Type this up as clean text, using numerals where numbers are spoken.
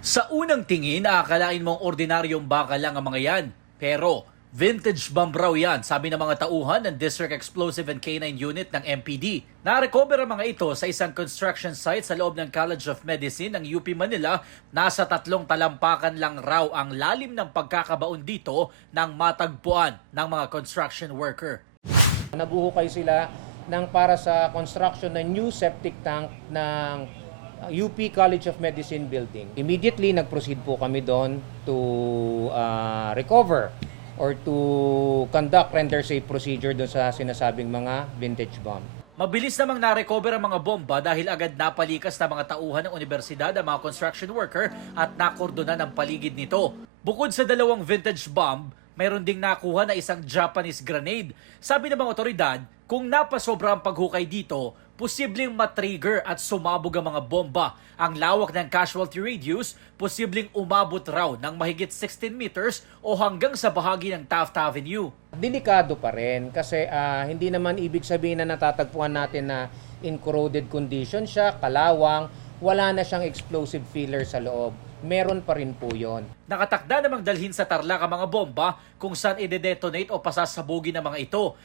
Sa unang tingin, aakalain mong ordinaryong bakal lang ang mga yan. Pero vintage bomb raw yan, sabi ng mga tauhan ng District Explosive and K9 Unit ng MPD. Na-recover ang mga ito sa isang construction site sa loob ng College of Medicine ng UP Manila. Nasa 3 talampakan lang raw ang lalim ng pagkakabaon dito nang matagpuan ng mga construction worker. Nabuhukay sila para sa construction ng new septic tank ng UP College of Medicine building. Immediately, nag-proceed po kami doon to recover or to conduct render safe procedure doon sa sinasabing mga vintage bomb. Mabilis namang na-recover ang mga bomba dahil agad napalikas na mga tauhan ng universidad ang mga construction worker at nakordonan ang paligid nito. Bukod sa 2 vintage bomb, mayroon ding nakuha na isang Japanese grenade. Sabi ng mga otoridad, kung napasobra ang paghukay dito, posibleng matrigger at sumabog ang mga bomba. Ang lawak ng casualty radius, posibleng umabot raw ng mahigit 16 meters o hanggang sa bahagi ng Taft Avenue. Delikado pa rin kasi hindi naman ibig sabihin na natatagpuan natin na in corroded condition siya, kalawang, wala na siyang explosive filler sa loob. Meron pa rin po yon. Nakatakda namang dalhin sa Tarlac ang mga bomba kung saan ide-detonate o pasasabugin ang mga ito.